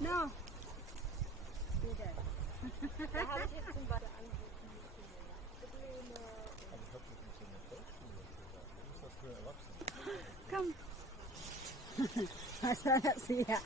No. Wieder. Da habe ich jetzt zum Beispiel anrufen müssen. Probleme. Aber ich habe das nicht in der Volksschule gesagt. Was ist das für Erwachsene? Komm. Was soll das hier?